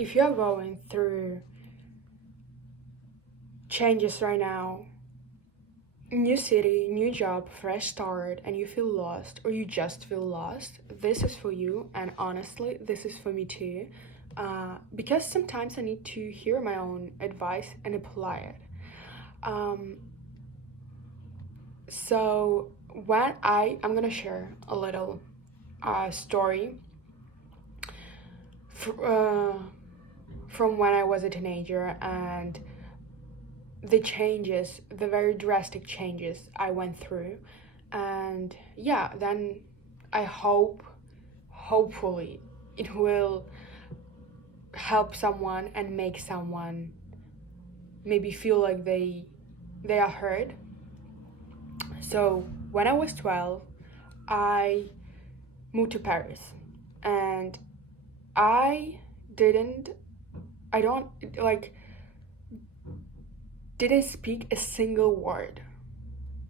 if you're going through changes right now, new city, new job, fresh start, and you feel lost, or you just feel lost, this is for you. And honestly, this is for me too. Because sometimes I need to hear my own advice and apply it. Um, so when I'm gonna share a little story from when I was a teenager, and the very drastic changes I went through. And yeah, then I hopefully, it will help someone and make someone maybe feel like they are heard. So when I was 12, I moved to Paris, and I didn't, I don't like, didn't speak a single word.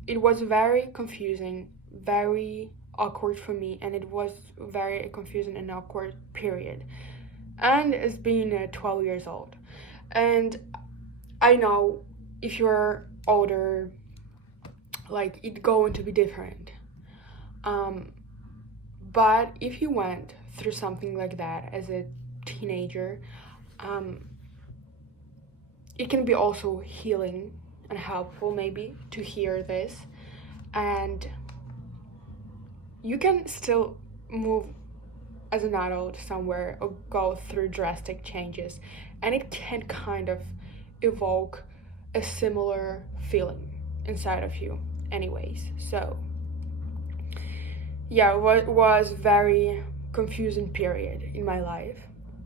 It was very confusing, very awkward for me, and it was very confusing and awkward period. And it's been 12 years old. And I know if you're older, like, it's going to be different. Um, but if you went through something like that as a teenager, um, it can be also healing and helpful maybe to hear this. And you can still move as an adult somewhere or go through drastic changes, and it can kind of evoke a similar feeling inside of you anyways. So yeah, it was very confusing period in my life.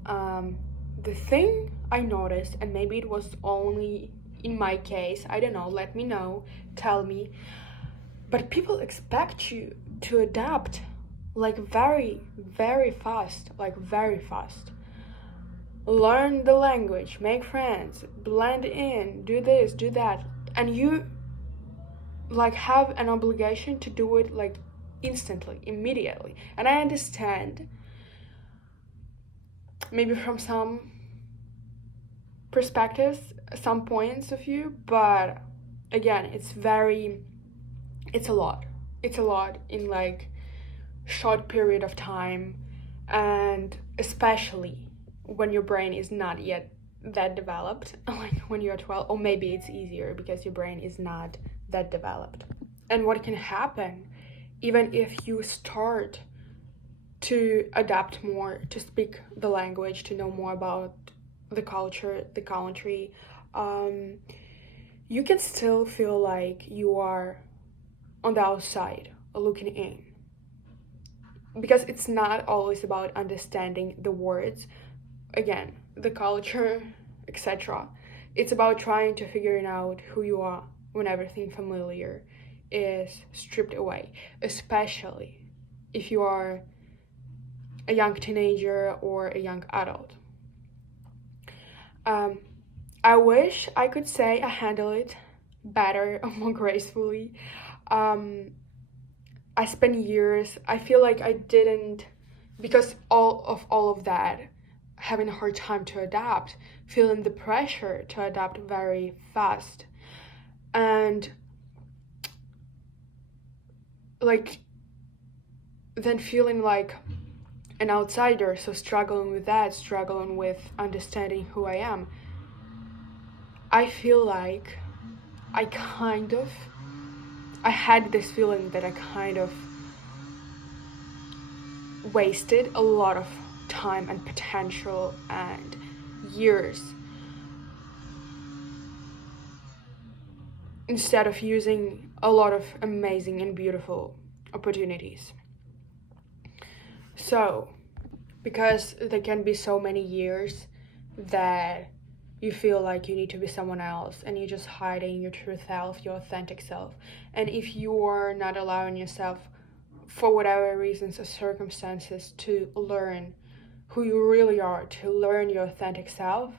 The thing I noticed, and maybe it was only in my case, I don't know, let me know, tell me, but people expect you to adapt like very fast, like very fast. Learn the language, make friends, blend in, do this, do that, and you like have an obligation to do it like instantly, immediately. And I understand maybe from some perspectives, some points of view, but again, it's a lot. It's a lot in like short period of time, and especially when your brain is not yet that developed, like when you're 12, or maybe it's easier because your brain is not that developed. And what can happen, even if you start to adapt more, to speak the language, to know more about the culture, the country, you can still feel like you are on the outside looking in, because it's not always about understanding the words, again, the culture, etc. It's about trying to figure out who you are when everything familiar is stripped away, especially if you are a young teenager or a young adult. I wish I could say I handle it better or more gracefully. I spent years, I feel like I didn't, because all of that, having a hard time to adapt, feeling the pressure to adapt very fast, and like then feeling like an outsider, so struggling with that, struggling with understanding who I am. I feel like I had this feeling that I kind of wasted a lot of time and potential and years instead of using a lot of amazing and beautiful opportunities. So, because there can be so many years that you feel like you need to be someone else and you're just hiding your true self, your authentic self. And if you're not allowing yourself, for whatever reasons or circumstances, to learn who you really are, to learn your authentic self,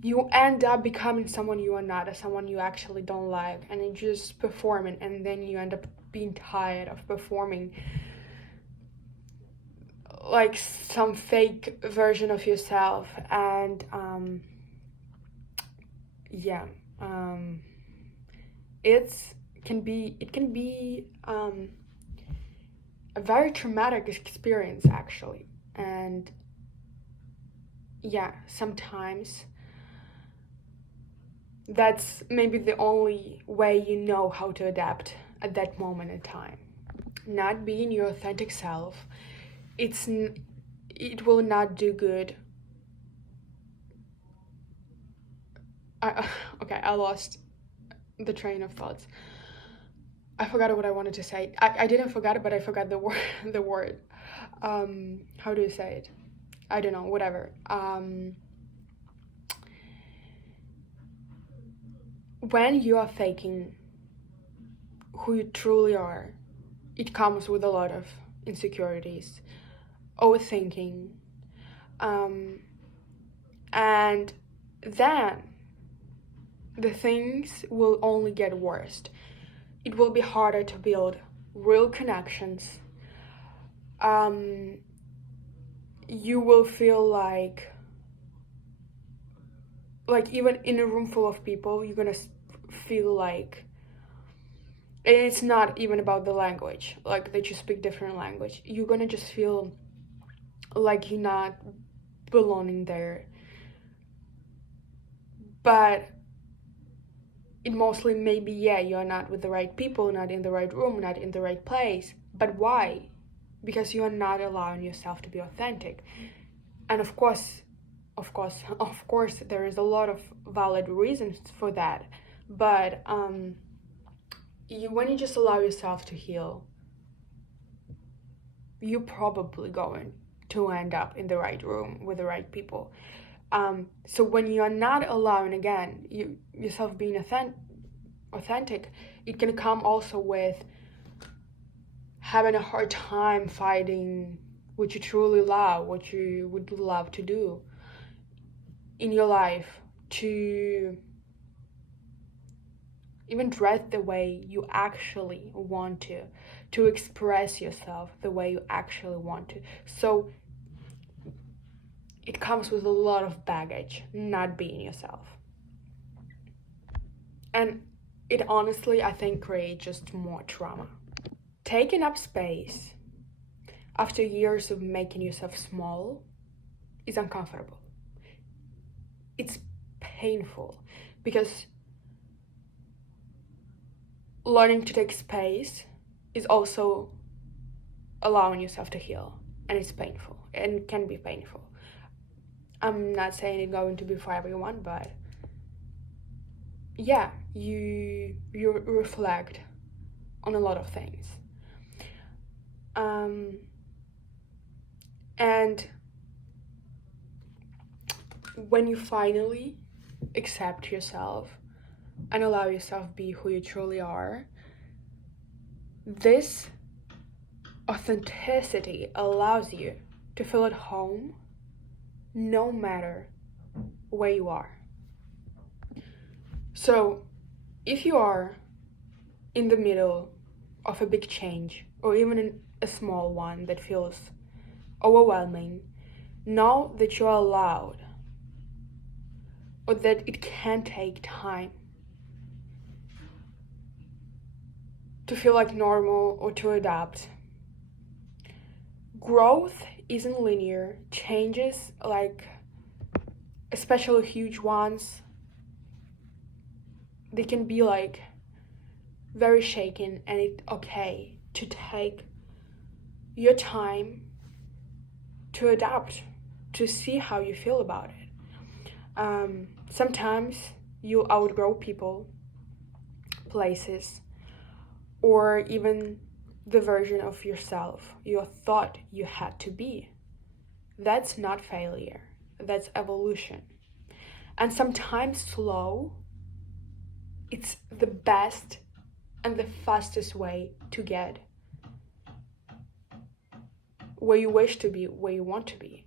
you end up becoming someone you are not, or someone you actually don't like, and you just performing, and then you end up being tired of performing like some fake version of yourself. And yeah, it can be a very traumatic experience, actually. And yeah, sometimes that's maybe the only way you know how to adapt at that moment in time. Not being your authentic self, it will not do good. Okay, I lost the train of thoughts. I forgot what I wanted to say. I didn't forget it, but I forgot the word. The word. How do you say it? I don't know. Whatever. When you are faking who you truly are, it comes with a lot of insecurities, overthinking, and then the things will only get worse. It will be harder to build real connections. You will feel like even in a room full of people, you're gonna feel like, and it's not even about the language, like that you speak different language. You're gonna just feel like you're not belonging there. But it mostly maybe, yeah, you're not with the right people, not in the right room, not in the right place. But why? Because you are not allowing yourself to be authentic. And of course, there is a lot of valid reasons for that. But when you just allow yourself to heal, you're probably going to end up in the right room with the right people. So when you are not allowing, again, yourself being authentic, it can come also with having a hard time fighting what you truly love, what you would love to do in your life, to even dress the way you actually want to express yourself the way you actually want to. So it comes with a lot of baggage, not being yourself. And it honestly, I think, creates just more trauma. Taking up space after years of making yourself small is uncomfortable. It's painful because learning to take space is also allowing yourself to heal, and it's painful and can be painful. I'm not saying it's going to be for everyone, but yeah, you reflect on a lot of things. And when you finally accept yourself and allow yourself be who you truly are, this authenticity allows you to feel at home no matter where you are. So if you are in the middle of a big change, or even a small one that feels overwhelming, know that you are allowed, or that it can take time to feel like normal or to adapt. Growth isn't linear. Changes, like especially huge ones, they can be like very shaken, and it's okay to take your time to adapt, to see how you feel about it. Sometimes you outgrow people, places, or even the version of yourself you thought you had to be. That's not failure, that's evolution. And sometimes slow, it's the best and the fastest way to get where you wish to be, where you want to be.